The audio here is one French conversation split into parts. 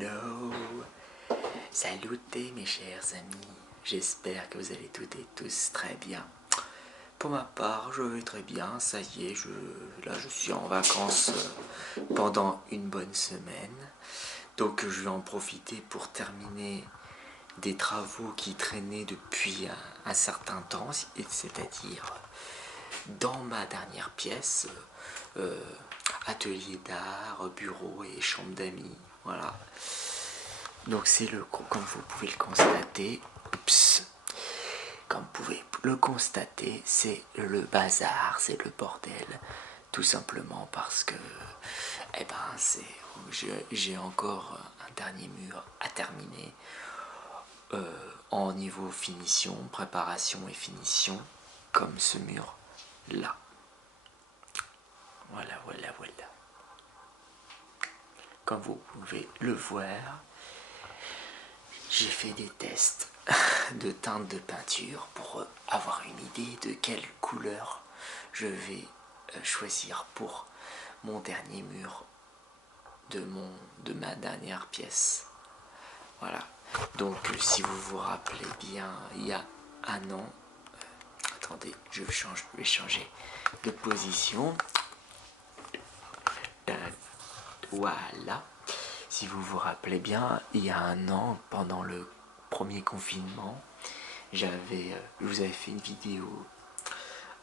Hello, salutez mes chers amis, j'espère que vous allez toutes et tous très bien. Pour ma part, je vais très bien, ça y est, là je suis en vacances pendant une bonne semaine. Donc je vais en profiter pour terminer des travaux qui traînaient depuis un certain temps, c'est-à-dire dans ma dernière pièce, atelier d'art, bureau et chambre d'amis, voilà. Donc c'est comme vous pouvez le constater, comme vous pouvez le constater, c'est le bazar, c'est le bordel, tout simplement parce que, j'ai encore un dernier mur à terminer en niveau finition, préparation et finition, comme ce mur là. Voilà. Comme vous pouvez le voir, j'ai fait des tests de teinte de peinture pour avoir une idée de quelle couleur je vais choisir pour mon dernier mur de ma dernière pièce. Voilà. Donc si vous vous rappelez bien, il y a un an, attendez, je vais changer de position. Voilà. Si vous vous rappelez bien, il y a un an, pendant le premier confinement, je vous avais fait une vidéo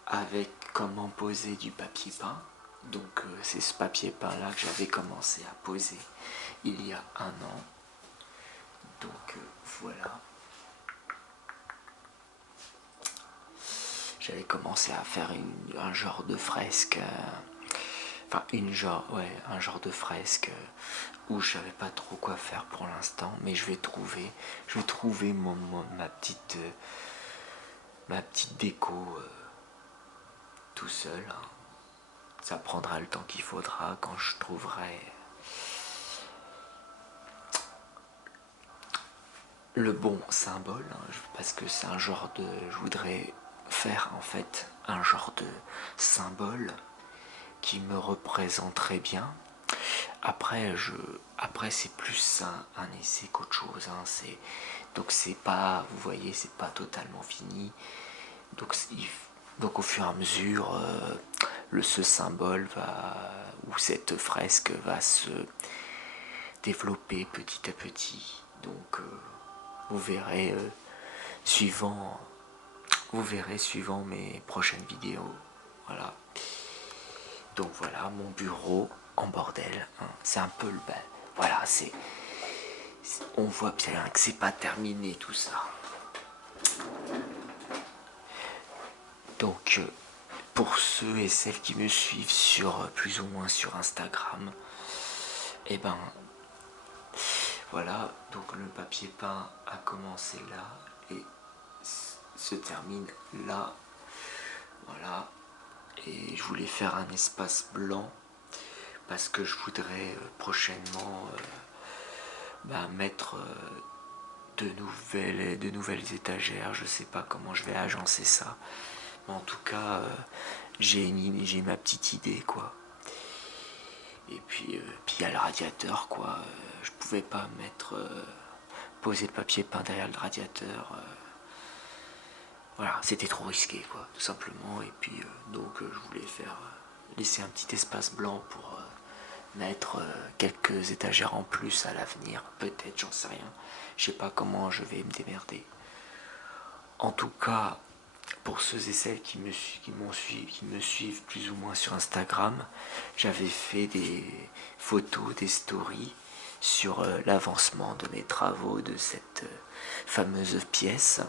avec comment poser du papier peint. Donc c'est ce papier peint là que j'avais commencé à poser il y a un an. Donc voilà. J'avais commencé à faire un genre de fresque. Un genre de fresque où je savais pas trop quoi faire pour l'instant, mais je vais trouver ma petite déco tout seul. Ça prendra le temps qu'il faudra quand je trouverai le bon symbole, parce que c'est un genre de... Je voudrais faire en fait un genre de symbole qui me représenterait bien. Après c'est plus un essai qu'autre chose. Donc c'est pas, vous voyez, c'est pas totalement fini. Donc au fur et à mesure, ce symbole ou cette fresque va se développer petit à petit. Donc vous verrez suivant mes prochaines vidéos. Voilà. Donc voilà mon bureau en bordel. C'est un peu le bal. Voilà, on voit bien que c'est pas terminé tout ça. Donc pour ceux et celles qui me suivent sur plus ou moins sur Instagram, et ben voilà, donc le papier peint a commencé là et se termine là. Voilà. Et je voulais faire un espace blanc parce que je voudrais prochainement mettre de nouvelles étagères. Je sais pas comment je vais agencer ça, mais en tout cas j'ai ma petite idée quoi. Et puis il y a le radiateur quoi. Je pouvais pas poser le papier peint derrière le radiateur. Voilà, c'était trop risqué quoi, tout simplement. Et puis donc je voulais laisser un petit espace blanc pour mettre quelques étagères en plus à l'avenir, peut-être, j'en sais rien. Je sais pas comment je vais me démerder. En tout cas, pour ceux et celles qui me suivent plus ou moins sur Instagram, j'avais fait des photos, des stories sur l'avancement de mes travaux de cette fameuse pièce,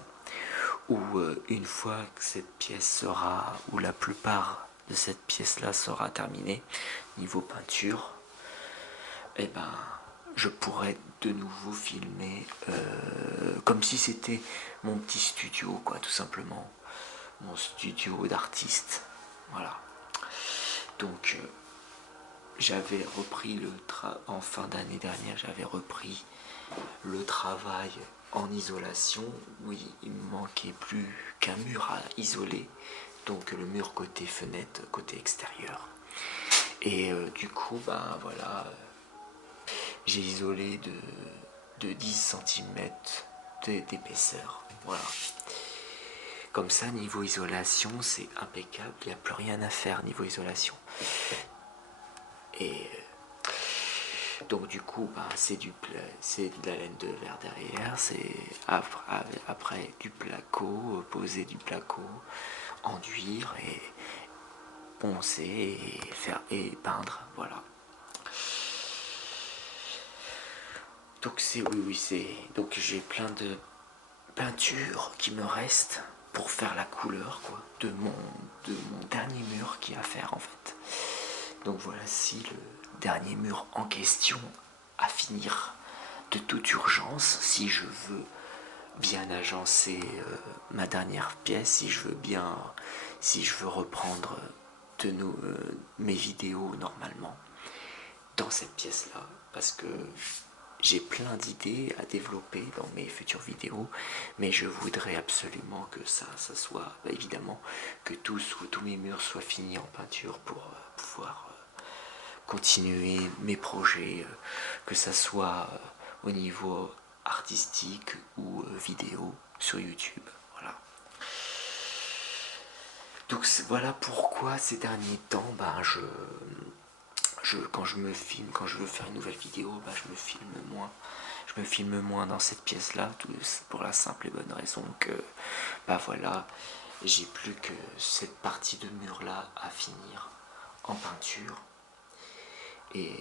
où une fois que cette pièce ou la plupart de cette pièce-là sera terminée, niveau peinture, et ben je pourrais de nouveau filmer comme si c'était mon petit studio quoi, tout simplement, mon studio d'artiste. Voilà. Donc j'avais repris en fin d'année dernière, j'avais repris le travail en isolation. Oui, il me manquait plus qu'un mur à isoler, donc le mur côté fenêtre, côté extérieur. Et du coup voilà, j'ai isolé de 10 centimètres d'épaisseur. Voilà. Comme ça, niveau isolation, c'est impeccable. Il n'y a plus rien à faire niveau isolation. Et donc du coup, bah, c'est de la laine de verre derrière. C'est après du placo, poser du placo, enduire et poncer et peindre. Voilà. Donc donc j'ai plein de peintures qui me restent pour faire la couleur quoi de mon dernier mur qui est à faire en fait. Donc voici le dernier mur en question à finir de toute urgence si je veux bien agencer ma dernière pièce, si je veux reprendre mes vidéos normalement dans cette pièce là parce que j'ai plein d'idées à développer dans mes futures vidéos, mais je voudrais absolument que ça soit, bah évidemment, que tous mes murs soient finis en peinture pour pouvoir continuer mes projets, que ça soit au niveau artistique ou vidéo sur YouTube. Voilà. Donc voilà pourquoi ces derniers temps, bah, quand je me filme, quand je veux faire une nouvelle vidéo, bah, je me filme moins dans cette pièce là, pour la simple et bonne raison que bah voilà, j'ai plus que cette partie de mur là à finir en peinture. Et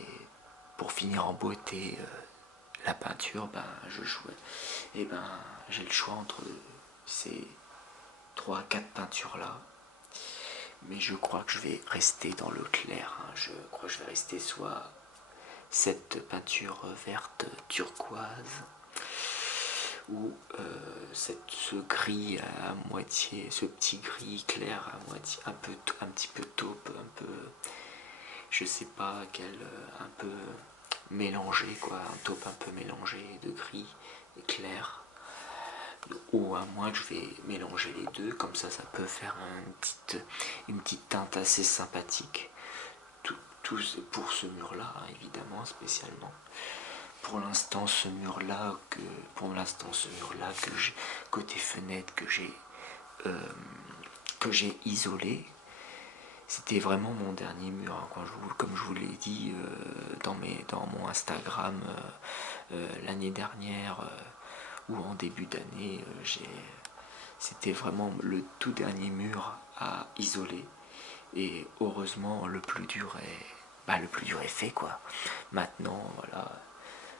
pour finir en beauté la peinture, ben j'ai le choix entre ces 3-4 peintures là. Mais je crois que je vais rester dans le clair, hein. Je crois que je vais rester soit cette peinture verte turquoise ou ce gris à moitié, ce petit gris clair à moitié, un petit peu taupe, un peu, je sais pas quel, un peu mélangé quoi, un taupe un peu mélangé de gris et clair. Ou à moins que je vais mélanger les deux, comme ça peut faire une petite teinte assez sympathique. Tout pour ce mur là évidemment spécialement. Pour l'instant ce mur là que j'ai côté fenêtre que j'ai isolé, c'était vraiment mon dernier mur, hein, comme je vous l'ai dit dans mon Instagram l'année dernière ou en début d'année, c'était vraiment le tout dernier mur à isoler. Et heureusement le plus dur est fait quoi. Maintenant voilà.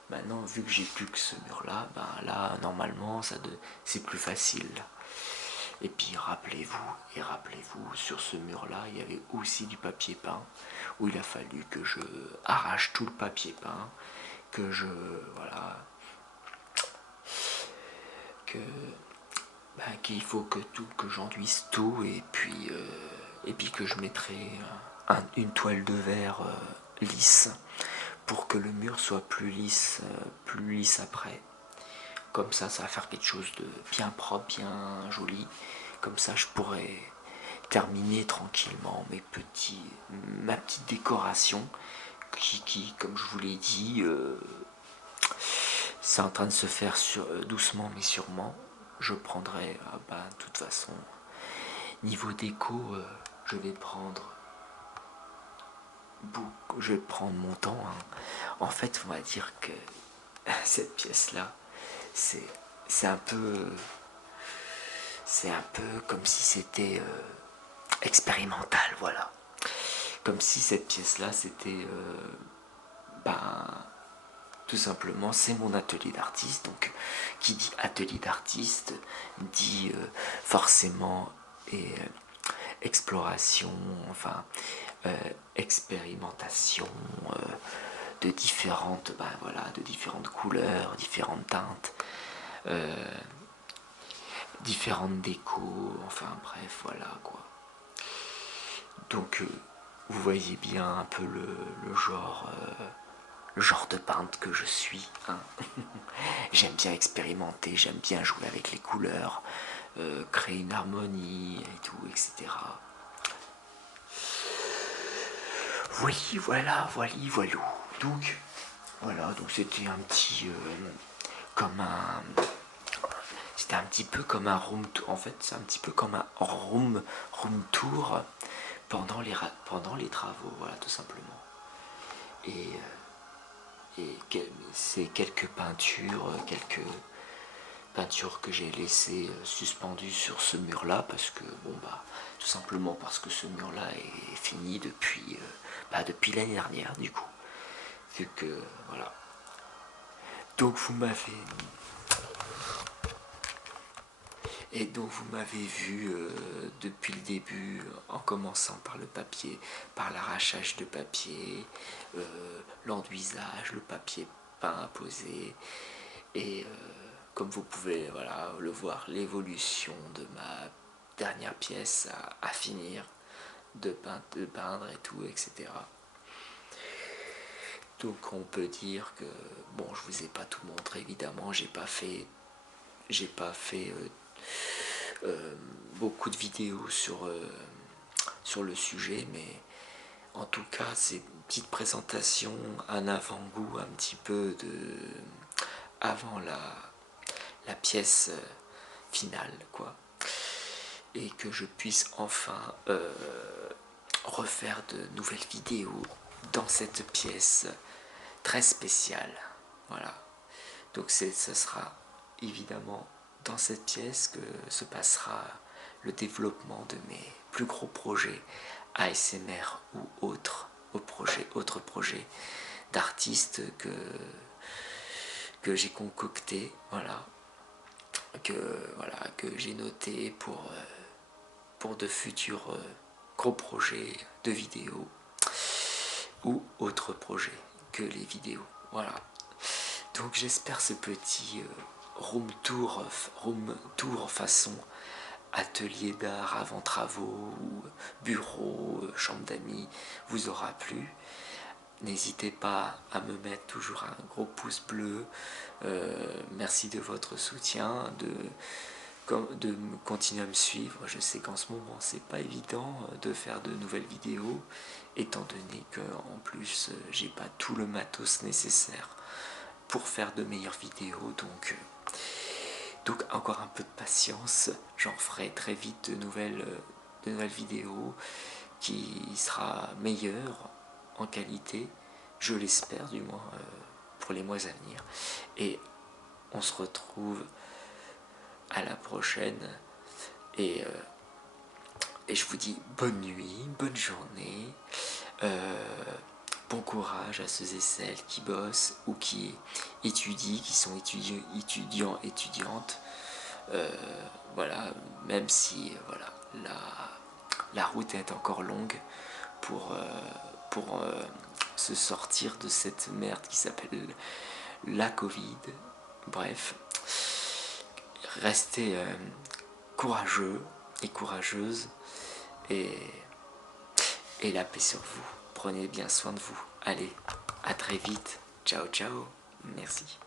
Maintenant vu que j'ai plus que ce mur là, là normalement c'est plus facile. Et puis rappelez-vous, sur ce mur là, il y avait aussi du papier peint, où il a fallu que je arrache tout le papier peint, que je voilà, qu'il faut que j'enduise tout et puis que je mettrai une toile de verre lisse pour que le mur soit plus lisse après. Comme ça va faire quelque chose de bien propre, bien joli. Comme ça je pourrais terminer tranquillement ma petite décoration qui comme je vous l'ai dit, c'est en train de se faire doucement mais sûrement. Je prendrai, de toute façon, niveau déco, je vais prendre mon temps, hein. En fait, on va dire que cette pièce-là, c'est un peu comme si c'était expérimental, voilà. Comme si cette pièce-là, c'était tout simplement, c'est mon atelier d'artiste. Donc, qui dit atelier d'artiste dit forcément exploration, enfin expérimentation de différentes couleurs, différentes teintes, différentes décos, enfin bref, voilà quoi. Donc vous voyez bien un peu le genre de peintre que je suis, hein. J'aime bien expérimenter, j'aime bien jouer avec les couleurs, créer une harmonie et tout, etc. Voilà. Donc Voilà, donc c'était un petit comme un c'était un petit peu comme un room tour. En fait, c'est un petit peu comme un room tour pendant les travaux, voilà, tout simplement. Et, c'est quelques peintures que j'ai laissées suspendues sur ce mur-là, parce que, bon, bah, tout simplement parce que ce mur-là est fini depuis l'année dernière, du coup. Vu que, voilà. Donc vous m'avez Et donc vous m'avez vu depuis le début, en commençant par le papier, par l'arrachage de papier, l'enduisage, le papier peint à poser, et comme vous pouvez voilà, le voir, l'évolution de ma dernière pièce à finir, de peindre et tout, etc. Donc on peut dire que, bon, je vous ai pas tout montré évidemment, j'ai pas fait beaucoup de vidéos sur le sujet, mais en tout cas, c'est une petite présentation, un avant-goût un petit peu avant la pièce finale, quoi. Et que je puisse enfin refaire de nouvelles vidéos dans cette pièce très spéciale. Voilà. Donc ce sera évidemment dans cette pièce que se passera le développement de mes plus gros projets ASMR ou autres projets d'artistes que j'ai concocté, que j'ai noté pour de futurs gros projets de vidéos ou autres projets que les vidéos. Voilà. Donc j'espère ce petit room tour façon atelier d'art avant travaux ou bureau, chambre d'amis vous aura plu. N'hésitez pas à me mettre toujours un gros pouce bleu. Merci de votre soutien, de continuer à me suivre. Je sais qu'en ce moment c'est pas évident de faire de nouvelles vidéos, étant donné que en plus j'ai pas tout le matos nécessaire pour faire de meilleures vidéos, donc encore un peu de patience, j'en ferai très vite de nouvelles vidéos qui sera meilleure en qualité, je l'espère du moins pour les mois à venir. Et on se retrouve à la prochaine, et, euh, et je vous dis bonne nuit, bonne journée, bon courage à ceux et celles qui bossent ou qui étudient, qui sont étudiants, étudiantes. Voilà, même si voilà, la route est encore longue pour se sortir de cette merde qui s'appelle la Covid. Bref, restez courageux et courageuses, et, et la paix sur vous. Prenez bien soin de vous. Allez, à très vite. Ciao, ciao. Merci.